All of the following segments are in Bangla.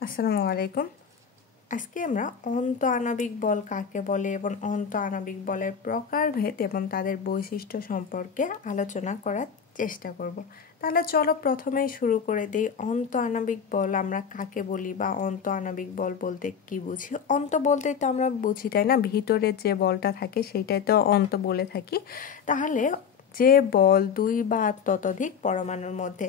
আসসালামু আলাইকুম। আজকে আমরা অন্ত আণবিক বল কাকে বলে এবং অন্ত আণবিক বলের প্রকারভেদ এবং তাদের বৈশিষ্ট্য সম্পর্কে আলোচনা করার চেষ্টা করব। তাহলে চলো প্রথমেই শুরু করে দিই, অন্ত আণবিক বল আমরা কাকে বলি বা অন্ত আণবিক বল বলতে কি বুঝি। অন্ত বলতে তো আমরা বুঝি, তাই না, ভিতরে যে বলটা থাকে সেইটাই তো অন্ত বলে থাকি। তাহলে যে বল দুই বা ততোধিক পরমাণুর মধ্যে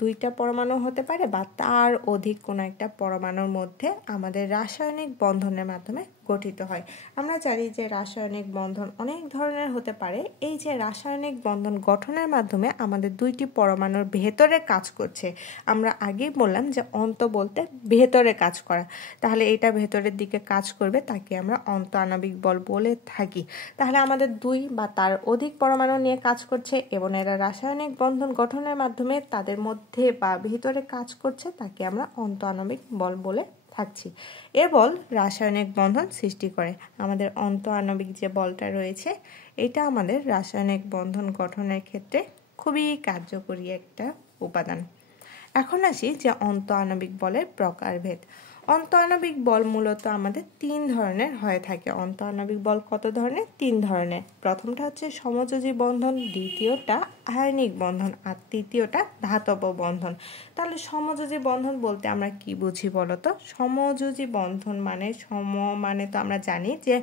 দুইটা পরমাণু হতে পারে বা তার অধিক কোনো একটা পরমাণুর মধ্যে আমাদের রাসায়নিক বন্ধনের মাধ্যমে গঠিত হয়। আমরা জানি যে রাসায়নিক বন্ধন অনেক ধরনের হতে পারে। এই যে রাসায়নিক বন্ধন গঠনের মাধ্যমে আমাদের দুইটি পরমাণুর ভেতরে কাজ করছে। আমরা আগেই বললাম যে অন্ত বলতে ভেতরে কাজ করা, তাহলে এটা ভেতরের দিকে কাজ করবে, তাকে আমরা অন্ত আণবিক বল বলে থাকি। তাহলে আমাদের দুই বা তার অধিক পরমাণু নিয়ে কাজ করছে এবং এরা রাসায়নিক বন্ধন গঠনের মাধ্যমে তাদের মধ্যে বা ভিতরে কাজ করছে, তাকে আমরা অন্ত আণবিক বল বলে থাকছি। এ বল রাসায়নিক বন্ধন সৃষ্টি করে। আমাদের অন্ত আণবিক যে বলটা রয়েছে, এটা আমাদের রাসায়নিক বন্ধন গঠনের ক্ষেত্রে খুবই কার্যকরী একটা উপাদান। এখন আসি যে অন্ত আণবিক বলের প্রকারভেদ। অন্ত আণবিক বল মূলত আমাদের তিন ধরনের হয়ে থাকে। অন্ত আণবিক বল কত ধরনের? তিন ধরনের। প্রথমটা হচ্ছে সমযোজী বন্ধন, দ্বিতীয়টা আয়নিক বন্ধন, আর তৃতীয়টা ধাতব বন্ধন। তাহলে সমযোজী বন্ধন বলতে আমরা কি বুঝি বলতো? সমযোজী বন্ধন মানে তো আমরা জানি যে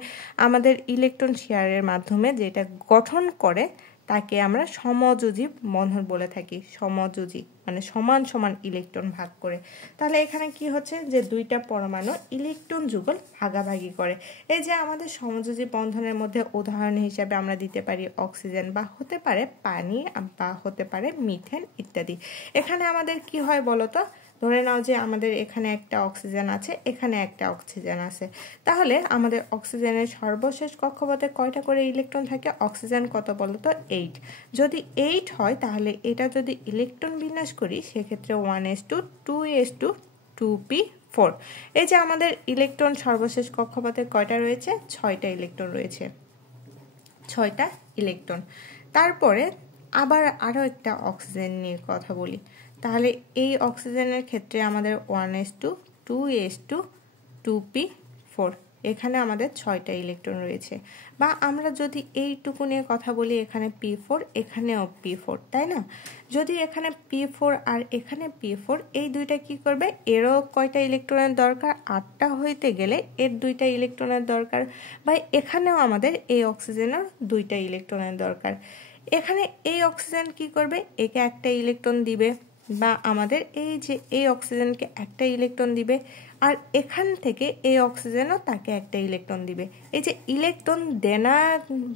আমাদের ইলেকট্রন শেয়ারের মাধ্যমে যেটা গঠন করে তাকে আমরা সমযোজী বন্ধন বলে থাকি। সমযোজী মানে সমান সমান ইলেকট্রন ভাগ করে। তাহলে এখানে কি হচ্ছে যে দুইটা পরমাণু ইলেকট্রন যুগল ভাগাভাগি করে। এই যে আমাদের সমযোজী বন্ধনের মধ্যে উদাহরণ হিসাবে আমরা দিতে পারি অক্সিজেন, বা হতে পারে পানি, বা হতে পারে মিথেন ইত্যাদি। এখানে আমাদের কি হয় বলতো? ধরে নাও যে আমাদের এখানে একটা অক্সিজেন আছে, এখানে একটা অক্সিজেন আছে। তাহলে আমাদের অক্সিজেনের সর্বশেষ কক্ষপথে কয়টা করে ইলেকট্রন থাকে? অক্সিজেন কত বলতো? 8। যদি 8 হয় তাহলে এটা যদি ইলেকট্রন বিন্যাস করি সেক্ষেত্রে 1s2 2s2 2p4। এই যে আমাদের ইলেকট্রন সর্বশেষ কক্ষপথে কয়টা রয়েছে? 6টা ইলেকট্রন রয়েছে, 6টা ইলেকট্রন। তারপরে আবার আরও একটা অক্সিজেন নিয়ে কথা বলি। তাহলে এই অক্সিজেনের ক্ষেত্রে আমাদের 1s2 2s2 2p4, এখানে আমাদের 6টা ইলেকট্রন রয়েছে। বা আমরা যদি এইটুকু নিয়ে কথা বলি, এখানে p4, এখানেও p4, তাই না? যদি এখানে p4 আর এখানে p4, এই দুইটা কি করবে? এরও কয়টা ইলেকট্রনের দরকার? 8টা হইতে গেলে এর 2টা ইলেকট্রনের দরকার। বা এখানেও আমাদের এই অক্সিজেনের 2টা ইলেকট্রনের দরকার। এখানে এই অক্সিজেন কি করবে? একে একটা ইলেকট্রন দিবে, বা আমাদের এই যে এই অক্সিজেনকে একটা ইলেকট্রন দিবে, আর এখান থেকে এই অক্সিজেনও তাকে একটা ইলেকট্রন দিবে। এই যে ইলেকট্রন দেনা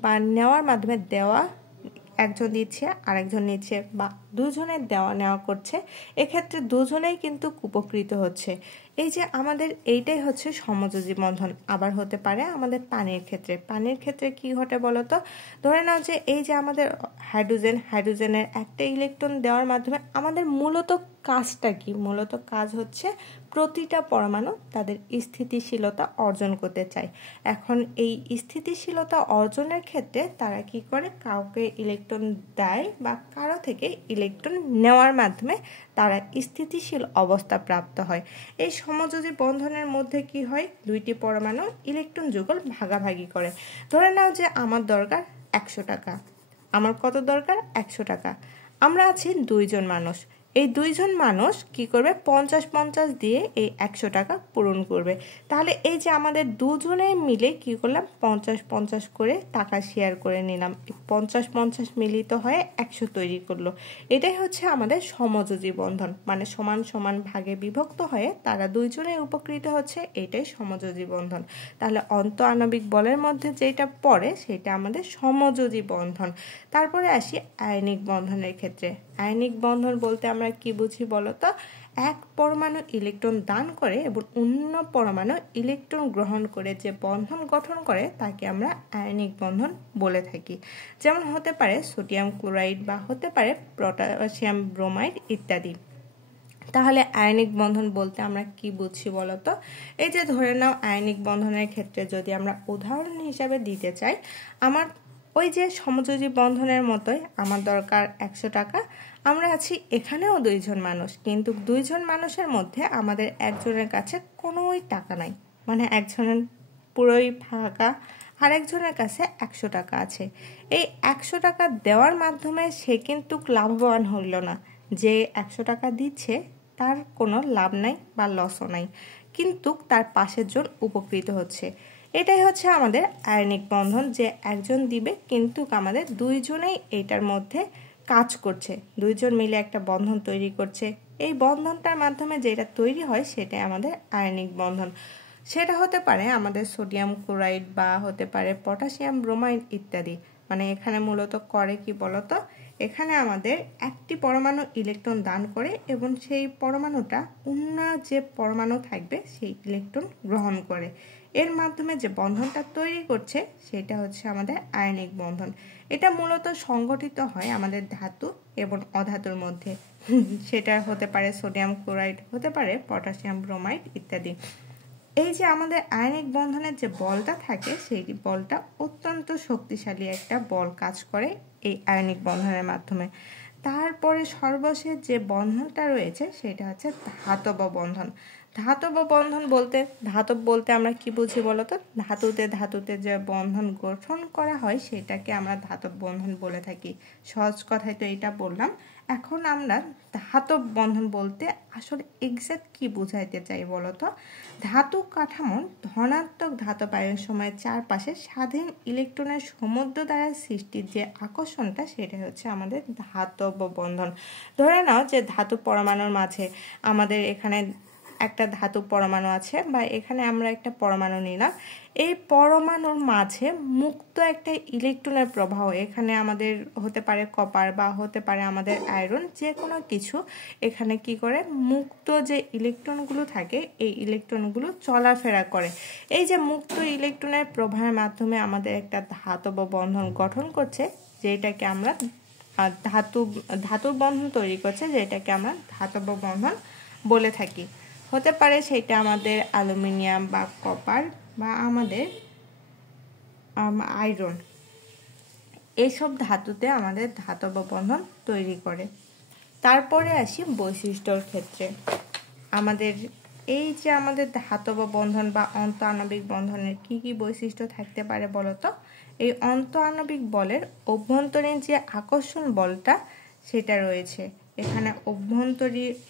বা নেওয়ার মাধ্যমে, দেওয়া একজন দিচ্ছে আর একজন নিচ্ছে, বা দুজনের দেওয়া নেওয়া করছে, এক্ষেত্রে দুজনেই কিন্তু উপকৃত হচ্ছে। এই যে আমাদের এইটাই হচ্ছে সমযোজী বন্ধন। আবার হতে পারে আমাদের পানির ক্ষেত্রে কি ঘটে বলতো? ধরে নাও যে এই যে আমাদের হাইড্রোজেনের একটা ইলেকট্রন দেওয়ার মাধ্যমে আমাদের মূলত কাজটা কি? মূলত কাজ হচ্ছে প্রতিটা পরমাণু তাদের স্থিতিশীলতা অর্জন করতে চায়। এখন এই স্থিতিশীলতা অর্জনের ক্ষেত্রে তারা কি করে? কাউকে ইলেকট্রন দেয় বা কারো থেকে ইলেকট্রন নেওয়ার মাধ্যমে তারা স্থিতিশীল অবস্থা প্রাপ্ত হয়। এই সমযোজী বন্ধনের মধ্যে কি হয়? দুইটি পরমাণু ইলেকট্রন যুগল ভাগাভাগি করে। ধরে নাও যে আমার দরকার 100 টাকা। আমার কত দরকার? 100 টাকা। আমরা আছি দুইজন মানুষ। এই দুইজন মানুষ কি করবে? 50-50 দিয়ে এই 100 টাকা পূরণ করবে। তাহলে এই যে আমাদের দুজনে মিলে কি করলাম? 50-50 করে টাকা শেয়ার করে নিলাম। 50-50 মিলিত হয়ে 100 তৈরি করলো। এটাই হচ্ছে আমাদের সমযোজী বন্ধন, মানে সমান সমান ভাগে বিভক্ত হয়ে তারা দুইজনে উপকৃত হচ্ছে, এটাই সমযোজী বন্ধন। তাহলে অন্ত আণবিক বলের মধ্যে যেটা পড়ে সেটা আমাদের সমযোজী বন্ধন। তারপরে আসি আয়নিক বন্ধনের ক্ষেত্রে। আয়নিক বন্ধন বলতে আমরা কি বুঝি বলতো? এক পরমাণু ইলেকট্রন দান করে এবং অন্য পরমাণু ইলেকট্রন গ্রহণ করে যে বন্ধন গঠন করে তাকে আমরা আয়নিক বন্ধন বলে থাকি। যেমন হতে পারে সোডিয়াম ক্লোরাইড, বা হতে পারে পটাশিয়াম ব্রোমাইড ইত্যাদি। তাহলে আয়নিক বন্ধন বলতে আমরা কি বুঝি বলতো? এই যে ধরে নাও আয়নিক বন্ধনের ক্ষেত্রে যদি আমরা উদাহরণ হিসাবে দিতে চাই, আমার ওই যে সমযোজী বন্ধনের মতোই আমার দরকার 100 টাকা, আমরা আছি এখানেও 2 জন মানুষ, কিন্তু 2 জন মানুষের মধ্যে আমাদের একজনের কাছে কোনোই টাকা নাই, মানে একজনের পুরোই ফাঁকা, আর একজনের কাছে 100 টাকা আছে। এই 100 টাকা দেওয়ার মাধ্যমে সে কিন্তু লাভবান হইল না। যে 100 টাকা দিচ্ছে তার কোনো লাভ নাই বা লসও নাই, কিন্তু তার পাশের জন উপকৃত হচ্ছে। এটাই হচ্ছে আমাদের আয়নিক বন্ধন, যে একজন দিবে কিন্তু আমাদের 2 জনেই এটার মধ্যে কাজ করছে, 2 জন মিলে একটা বন্ধন তৈরি করছে। এই বন্ধনটার মাধ্যমে যেটা তৈরি হয় সেটাই আমাদের আয়নিক বন্ধন। সেটা হতে পারে আমাদের সোডিয়াম ক্লোরাইড বা হতে পারে পটাশিয়াম ব্রোমাইড ইত্যাদি। মানে এখানে মূলত করে কি বলতো, এখানে আমাদের একটি পরমাণু ইলেকট্রন দান করে এবং সেই পরমাণুটা অন্য যে পরমাণু থাকবে সেই ইলেকট্রন গ্রহণ করে। এর মাধ্যমে যে বন্ধনটা তৈরি করছে সেটা হচ্ছে আমাদের আয়নিক বন্ধন। এটা মূলত সংগঠিত হয় আমাদের ধাতু এবং অধাতুর মধ্যে। সেটা হতে পারে সোডিয়াম ক্লোরাইড, হতে পারে পটাশিয়াম ব্রোমাইড ইত্যাদি। এই যে আমাদের আয়নিক বন্ধনের যে বলটা থাকে সেই বলটা অত্যন্ত শক্তিশালী একটা বল কাজ করে এই আয়নিক বন্ধনের মাধ্যমে। তারপরে সর্বশেষ যে বন্ধনটা রয়েছে সেটা হচ্ছে ধাতব বন্ধন। ধাতব বন্ধন বলতে, ধাতব বলতে আমরা কি বুঝি বলতো, ধাতুতে যে বন্ধন গঠন করা হয় সেটাকে আমরা ধাতব বন্ধন বলে থাকি। সহজ কথায় তো এটা বললাম। এখন আমরা ধাতব বন্ধন বলতে আসলে এক্সাক্ট কি বোঝাইতে চাই বলতো। ধাতু কাঠামোর ধনাত্মক ধাতব আয়ন সময়ের চারপাশে স্বাধীন ইলেকট্রনের সমুদ্র দ্বারা সৃষ্টির যে আকর্ষণটা সেটা হচ্ছে আমাদের ধাতব বন্ধন। ধরে নাও যে ধাতু পরমাণুর মাঝে আমাদের এখানে একটা ধাতু পরমাণু আছে, বা এখানে আমরা একটা পরমাণু নিলাম। এই পরমাণুর মাঝে মুক্ত একটা ইলেকট্রনের প্রবাহ, এখানে আমাদের হতে পারে কপার বা হতে পারে আমাদের আয়রন, যে কোনো কিছু এখানে কি করে মুক্ত যে ইলেকট্রনগুলো থাকে এই ইলেকট্রনগুলো চলাফেরা করে। এই যে মুক্ত ইলেকট্রনের প্রবাহের মাধ্যমে আমাদের একটা ধাতব বন্ধন গঠন করছে, যেটাকে আমরা ধাতুর বন্ধন তৈরি করছে, যেটাকে আমরা ধাতব বন্ধন বলে থাকি। হতে পারে সেটা আমাদের অ্যালুমিনিয়াম বা কপার বা আমাদের আয়রন, এইসব ধাতুতে আমাদের ধাতব বন্ধন তৈরি করে। তারপরে আসি বৈশিষ্ট্যর ক্ষেত্রে। আমাদের এই যে আমাদের ধাতব বন্ধন বা অন্ত আণবিক বন্ধনের কি কি বৈশিষ্ট্য থাকতে পারে বলতো। এই অন্ত আণবিক বলের অভ্যন্তরীণ যে আকর্ষণ বলটা সেটা রয়েছে। এখানে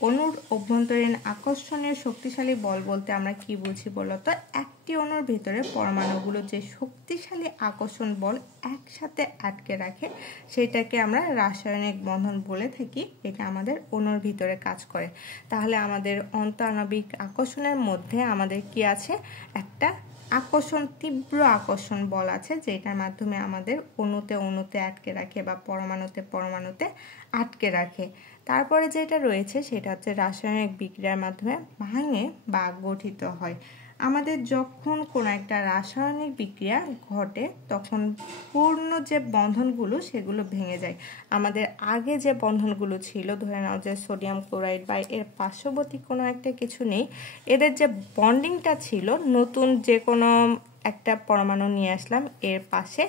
অণুর অভ্যন্তরীণ আকর্ষণীয় শক্তিশালী বল বলতে আমরা কি বুঝি বলতো, একটি অণুর ভিতরে পরমাণুগুলো যে শক্তিশালী আকর্ষণ বল একসাথে আটকে রাখে সেটাকে আমরা রাসায়নিক বন্ধন বলে থাকি। এটা আমাদের অণুর ভিতরে কাজ করে। তাহলে আমাদের অন্ত আণবিক আকর্ষণের মধ্যে আমাদের কি আছে, একটা তীব্র আকর্ষণ বল আছে, যেটার মাধ্যমে আমাদের অণুতে আটকে রাখে বা পরমাণুতে আটকে রাখে। তারপরে যেটা রয়েছে সেটা হচ্ছে রাসায়নিক বিক্রিয়ার মাধ্যমে ভাঙে বা গঠিত হয়। আমাদের যখন কোনো একটা রাসায়নিক বিক্রিয়া ঘটে তখন পূর্ণ যে বন্ধনগুলো সেগুলো ভেঙে যায়। আমাদের আগে যে বন্ধনগুলো ছিল, ধরে নাও যে সোডিয়াম ক্লোরাইড বা এর পার্শ্ববর্তী কোনো একটা কিছু নেই, এদের যে বন্ডিংটা ছিল, নতুন যে কোনো একটা পরমাণু নিয়ে আসলাম, এর পাশে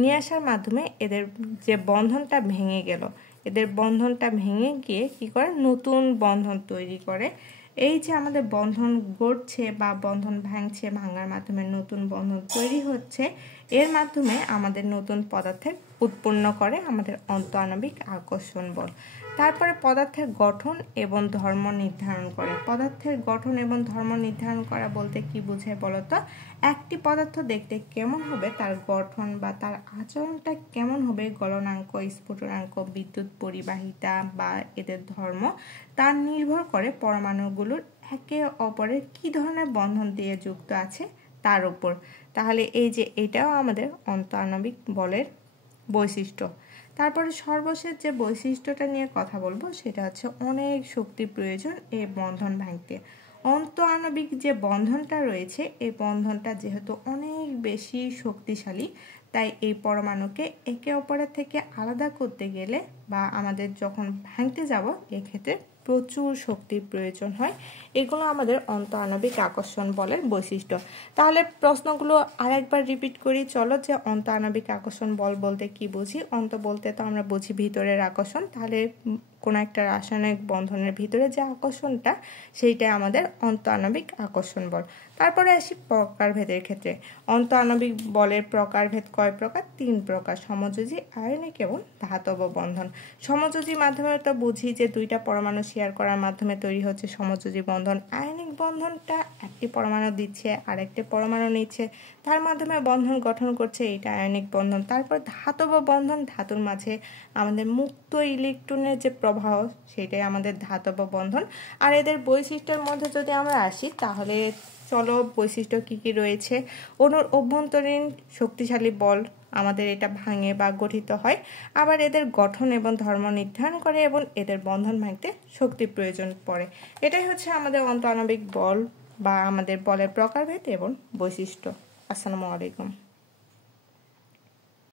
নিয়ে আসার মাধ্যমে এদের যে বন্ধনটা ভেঙে গেল, এদের বন্ধনটা ভেঙে গিয়ে কি করে নতুন বন্ধন তৈরি করে। এই যে আমাদের বন্ধন গড়ছে বা বন্ধন ভাঙার মাধ্যমে নতুন বন্ধন তৈরি হচ্ছে, এর মাধ্যমে আমাদের নতুন পদার্থের উৎপন্ন করে আমাদের অন্ত আণবিক আকর্ষণ বল। তারপরে পদার্থের গঠন এবং ধর্ম নির্ধারণ করে। পদার্থের গঠন এবং ধর্ম নির্ধারণ করা বলতে কি বোঝায় বলতো, একটি পদার্থ দেখতে কেমন হবে, তার গঠন বা তার আচরণটা কেমন হবে, গলনাঙ্ক, স্ফুটনাঙ্ক, বিদ্যুৎ পরিবাহিতা বা এদের ধর্ম, তার নির্ভর করে পরমাণুগুলোর একে অপরের কি ধরনের বন্ধন দিয়ে যুক্ত আছে তার উপর। তাহলে এই যে এটাও আমাদের অন্ত আণবিক বলের বৈশিষ্ট্য। তারপরে সর্বশেষ যে বৈশিষ্ট্যটা নিয়ে কথা বলবো সেটা হচ্ছে অনেক শক্তি প্রয়োজন এই বন্ধন ভাঙতে। অন্ত আণবিক যে বন্ধনটা রয়েছে এই বন্ধনটা যেহেতু অনেক বেশি শক্তিশালী, তাই এই পরমাণুকে একে অপরের থেকে আলাদা করতে গেলে বা আমাদের যখন ভাঙতে যাব এক্ষেত্রে প্রচুর শক্তির প্রয়োজন হয়। এগুলো আমাদের অন্ত আণবিক আকর্ষণ বলের বৈশিষ্ট্য। তাহলে প্রশ্নগুলো আরেকবার রিপিট করি চলো, যে অন্ত আণবিক আকর্ষণ বল বলতে কি বুঝি। অন্ত বলতে তো আমরা বুঝি ভিতরের আকর্ষণ, তাহলে কোনো একটা রাসায়নিক বন্ধনের ভিতরে যে আকর্ষণটা সেইটাই আমাদের অন্তঃআণবিক আকর্ষণ বল। তারপরে আসি প্রকারভেদের ক্ষেত্রে। অন্তঃআণবিক বলের প্রকারভেদ কয় প্রকার? 3 প্রকার: সমযোজী, আয়নিক এবং ধাতব বন্ধন। সমযোজী মাধ্যমে তো বুঝি যে দুইটা পরমাণু শেয়ার করার মাধ্যমে তৈরি হচ্ছে সমযোজী বন্ধন। আয়নিক বন্ধনটা একটি পরমাণু দিচ্ছে আরেকটি পরমাণু নিচ্ছে, তার মাধ্যমে বন্ধন গঠন করছে, এটা আয়নিক বন্ধন। তারপর ধাতব বন্ধন, ধাতুর মাঝে আমাদের মুক্ত ইলেকট্রনের যে প্রবাহ সেটাই আমাদের ধাতব বন্ধন। আর এদের বৈশিষ্ট্যের মধ্যে যদি আমরা আসি তাহলে চলো বৈশিষ্ট্য কি কি রয়েছে। অণুর অভ্যন্তরীণ শক্তিশালী বল আমাদের এটা ভাঙে বা গঠিত হয়, আবার এদের গঠন এবং ধর্ম নির্ধারণ করে এবং এদের বন্ধন ভাঙতে শক্তির প্রয়োজন পড়ে। এটাই হচ্ছে আমাদের অন্তঃআণবিক বল বা আমাদের বলের প্রকারভেদ এবং বৈশিষ্ট্য। আসসালামু আলাইকুম।